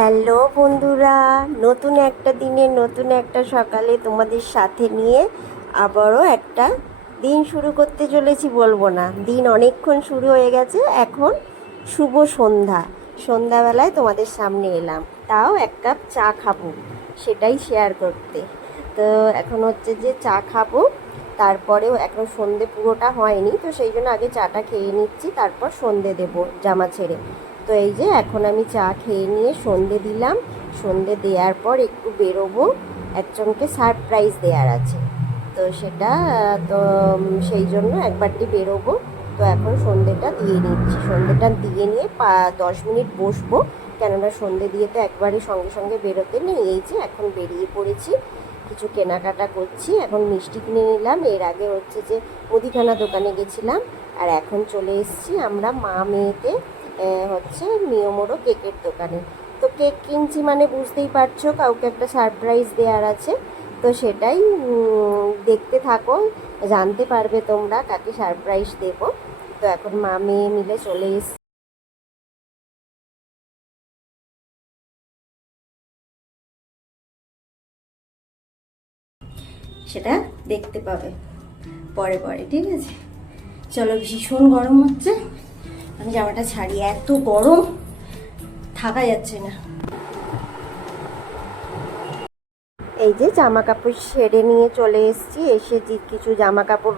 Hello বন্ধুরা, নতুন একটা দিনে নতুন একটা সকালে তোমাদের সাথে নিয়ে আবারও একটা দিন শুরু করতে চলেছি। বলবো না, দিন অনেকক্ষণ শুরু হয়ে গেছে। এখন শুভ সন্ধ্যা, সন্ধ্যাবেলায় তোমাদের সামনে এলাম, তাও এক কাপ চা খাবো, সেটাই শেয়ার করতে। তো এখন হচ্ছে যে চা খাবো, তারপরেও এখন সন্ধে পুরোটা হয়নি, তো সেই জন্য আগে চাটা খেয়ে নিচ্ছি, তারপর সন্ধে দেবো জামা ছেড়ে। তো এই যে এখন আমি চা খেয়ে নিয়ে সন্ধে দিলাম। সন্ধে দেওয়ার পর একটু বেরোবো, একজনকে সারপ্রাইজ দেওয়ার আছে, তো সেটা তো সেই জন্য একবারটি বেরোবো। তো এখন সন্ধেটা দিয়ে নিচ্ছি, সন্ধেটা দিয়ে নিয়ে 10 মিনিট বসবো, কেননা সন্ধে দিয়ে তো একবারে সঙ্গে সঙ্গে বেরোতে নেই। এই যে এখন বেরিয়ে পড়েছি, কিছু কেনাকাটা করছি। এখন মিষ্টি কিনে নিলাম, এর আগে হচ্ছে যে মুদিখানা দোকানে গেছিলাম, আর এখন চলে এসেছি আমরা মা মেয়েতে হচ্ছে মিয়মোড়ো কেকের দোকানে। তো কেক কিনছি মানে বুঝতেই পারছো, কাউকে একটা সারপ্রাইজ দেওয়ার আছে, তো সেটাই দেখতে থাকো, জানতে পারবে তোমরা কাকে সারপ্রাইজ দেব। তো এখন মা মেয়ে মিলে চলে এসছি। সেটা দেখতে পাবে পরে পরে, ঠিক আছে? চলো, ভীষণ গরম হচ্ছে, আমি জামাটা ছাড়ি, এত গরম থাকা যাচ্ছে না। এই যে জামা কাপড় সেরে নিয়ে চলে এসেছি, এসে কিছু জামা কাপড়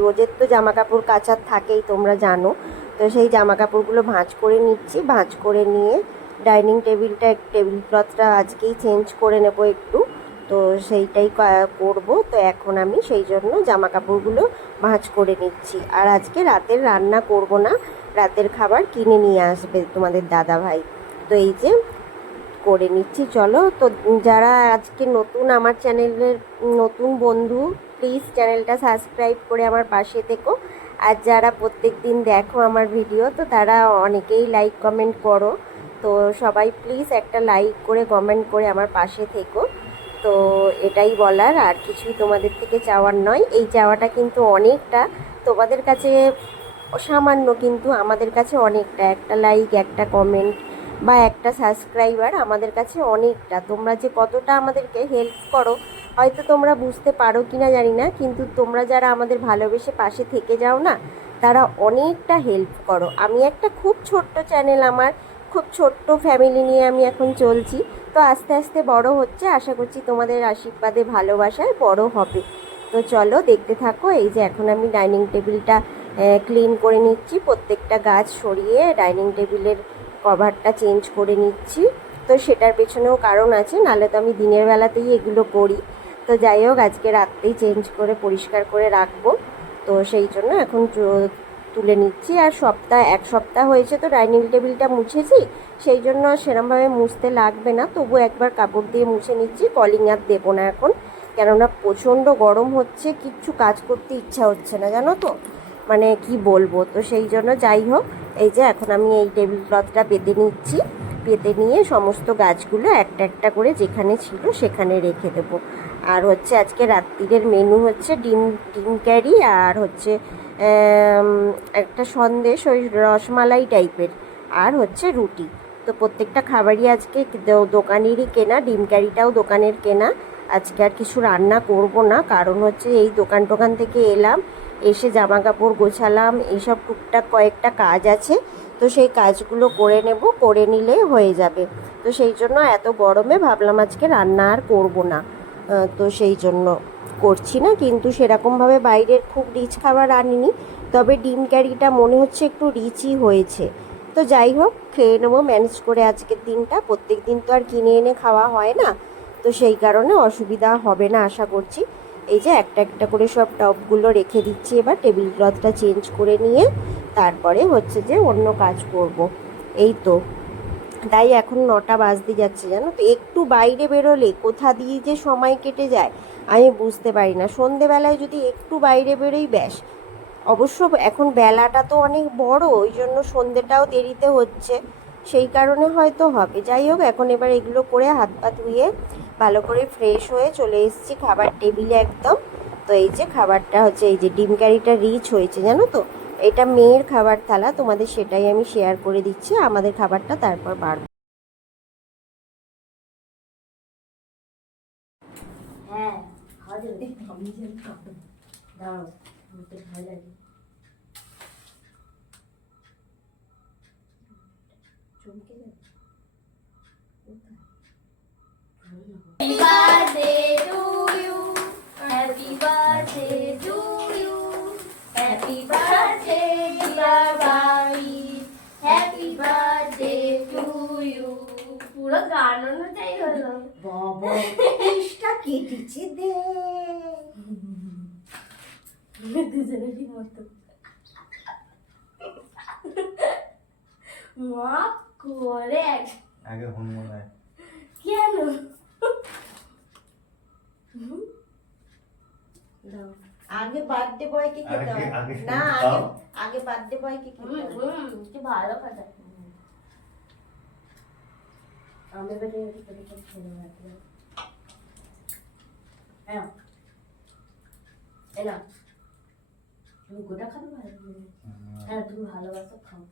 রোজের তো জামা কাপড় কাচার থাকেই, তোমরা জানো। তো সেই জামা কাপড়গুলো ভাঁজ করে নিচ্ছি, ভাঁজ করে নিয়ে ডাইনিং টেবিল ক্লথটা আজকেই চেঞ্জ করে নেব একটু, তো সেইটাই করব। তো এখন আমি সেই জন্য জামা কাপড়গুলো ভাঁজ করে নিচ্ছি। আর আজকে রাতের রান্না করব না, রাতের খাবার কিনে নিয়ে আসবে তোমাদের দাদা ভাই। তো এই যে করে নিচ্ছি, চলো। তো যারা আজকে নতুন আমার চ্যানেলের নতুন বন্ধু, প্লিজ চ্যানেলটা সাবস্ক্রাইব করে আমার পাশে থেকো। আর যারা প্রত্যেক দিন দেখো আমার ভিডিও, তো তারা অনেকেই লাইক কমেন্ট করো, তো সবাই প্লিজ একটা লাইক করে কমেন্ট করে আমার পাশে থেকো। তো এটাই বলার, আর কিছুই তোমাদের থেকে চাওয়ার নয়। এই চাওয়াটা কিন্তু অনেকটা তোমাদের কাছে সামান্য, কিন্তু আমাদের কাছে অনেকটা। একটা লাইক, একটা কমেন্ট বা একটা সাবস্ক্রাইবার আমাদের কাছে অনেকটা। তোমরা যে কতটা আমাদেরকে হেল্প করো হয়তো তোমরা বুঝতে পারো কি না জানি না, কিন্তু তোমরা যারা আমাদের ভালোবেসে পাশে থেকে যাও না, তারা অনেকটা হেল্প করো। আমি একটা খুব ছোট্ট চ্যানেল, আমার খুব ছোট্ট ফ্যামিলি নিয়ে আমি এখন চলছি, তো আস্তে আস্তে বড় হচ্ছে, আশা করছি তোমাদের আশীর্বাদে ভালোবাসায় বড় হবে। তো চলো দেখতে থাকো। এই যে এখন আমি ডাইনিং টেবিলটা ক্লিন করে নিচ্ছি, প্রত্যেকটা গাছ সরিয়ে ডাইনিং টেবিলের কভারটা চেঞ্জ করে নিচ্ছি। তো সেটার পেছনেও কারণ আছে, নাহলে তো আমি দিনের বেলাতেই এগুলো করি। তো যাই হোক, আজকে রাত্রেই চেঞ্জ করে পরিষ্কার করে রাখবো, তো সেই জন্য এখন তুলে নিচ্ছি। আর এক সপ্তাহ হয়েছে তো ডাইনিং টেবিলটা মুছেছি, সেই জন্য সেরমভাবে মুছতে লাগবে না, তবু একবার কাপড় দিয়ে মুছে নিচ্ছি। কলিং আর দেবো না এখন, কেননা প্রচণ্ড গরম হচ্ছে, কিচ্ছু কাজ করতে ইচ্ছা হচ্ছে না, জানো তো, মানে কি বলবো। তো সেই জন্য যাই হোক, এই যে এখন আমি এই টেবিল ক্লথটা পেতে নিচ্ছি, পেতে নিয়ে সমস্ত গাছগুলো একটা একটা করে যেখানে ছিল সেখানে রেখে দেবো। আর হচ্ছে আজকে রাত্রিরের মেনু হচ্ছে ডিম ডিম কারি, আর হচ্ছে একটা সন্দেশ, ওই রসমালাই টাইপের, আর হচ্ছে রুটি। তো প্রত্যেকটা খাবারই আজকে দোকানেরই কেনা, ডিম কারিটাও দোকানের কেনা। আজকে আর কিছু রান্না করব না, কারণ হচ্ছে এই দোকান থেকে এলাম, এসে জামা কাপড় গোছালাম, এইসব টুকটাক কয়েকটা কাজ আছে, তো সেই কাজগুলো করে নেব, করে নিলে হয়ে যাবে। তো সেই জন্য এত গরমে ভাবলাম আজকে রান্না আর করব না, তো সেই জন্য করছি না। কিন্তু সেরকমভাবে বাইরের খুব রিচ খাবার আনিনি, তবে ডিম কারিটা মনে হচ্ছে একটু রিচই হয়েছে। তো যাই হোক, খেয়ে নেবো ম্যানেজ করে আজকের দিনটা। প্রত্যেক দিন তো আর কিনে এনে খাওয়া হয় না, তো সেই কারণে অসুবিধা হবে না আশা করছি। এই যে একটা একটা করে সব টপগুলো রেখে দিচ্ছি, এবার টেবিল ক্লথটা চেঞ্জ করে নিয়ে তারপরে হচ্ছে যে অন্য কাজ করব। এই তো, তাই এখন 9টা বাজতে যাচ্ছে, জানো তো। একটু বাইরে বেরোলে কোথা দিয়ে যে সময় কেটে যায় আমি বুঝতে পারি না। সন্ধেবেলায় যদি একটু বাইরে বেরোই ব্যাস। অবশ্য এখন বেলাটা তো অনেক বড়, ওই জন্য সন্ধেটাও দেরিতে হচ্ছে, সেই কারণে হয়তো হবে। যাই হোক, এখন এবার এগুলো করে হাত পা ধুয়ে ভালো করে ফ্রেশ হয়ে চলে এসেছি খাবার টেবিলে একদম। তো এই যে খাবারটা হচ্ছে, এই যে ডিম কারিটা রিচ হয়েছে, জানো তো। এটা মেয়ের খাবার থালা, তোমাদের সেটাই আমি শেয়ার করে দিচ্ছি, আমাদের খাবারটা তারপর বাড়বো। হ্যাঁ খাওয়া যাবে। আমি যেন খাবো, দাঁড়াও, আমার তো ভয় লাগে। চমকে যাবে। Happy birthday to you. Happy birthday to you. Happy birthday dear Bobby. Happy birthday to you. পুরো গান অনুযায়ী হলো। বাবা কেকটা কেটেছে দে। দুজনেরই মতো। মা করে আগে হনুমান আয়। কেন? আগে বার্থডে বয়কে খেতে হয় আগে না, খাও। আগে বার্থডে বয়কে খেতে হয়। কি ভালো কথা। আমি বেটে করে খেতে পারি। হ্যাঁ এলা তুমি গোটা খাবে ভালো? হ্যাঁ তুমি ভালোবাসো, খাও।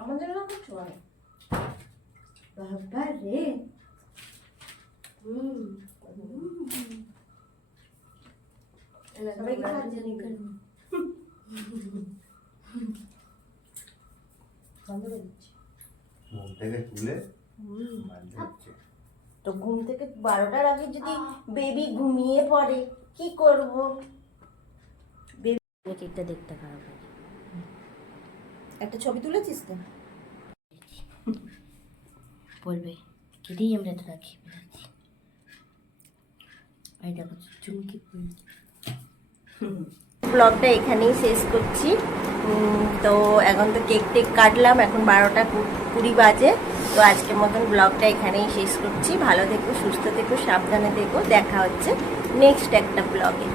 আমাদের না কিছু হয় বাবা রে। সবাইকে খাওয়াতে দিবি? বন্ধ করে দিচ্ছি। ঘুম থেকে তুলে মাঝে হচ্ছে। তো ঘুম থেকে 12টার আগে যদি বেবি ঘুমিয়ে পড়ে কি করব? কেকটা দেখতে খারাপ লাগে। একটা ছবি তুলেছিস তো? বলবে কেটেই আমরা তো রাখি। এই দেখো চুমকি। ব্লগটা এখানেই শেষ করছি। তো এখন তো কেক টেক কাটলাম, এখন 12টা 20 বাজে। তো আজকের মতন ব্লগটা এখানেই শেষ করছি। ভালো থেকো, সুস্থ থেকো, সাবধানে থেকো। দেখা হচ্ছে নেক্সট একটা ব্লগে।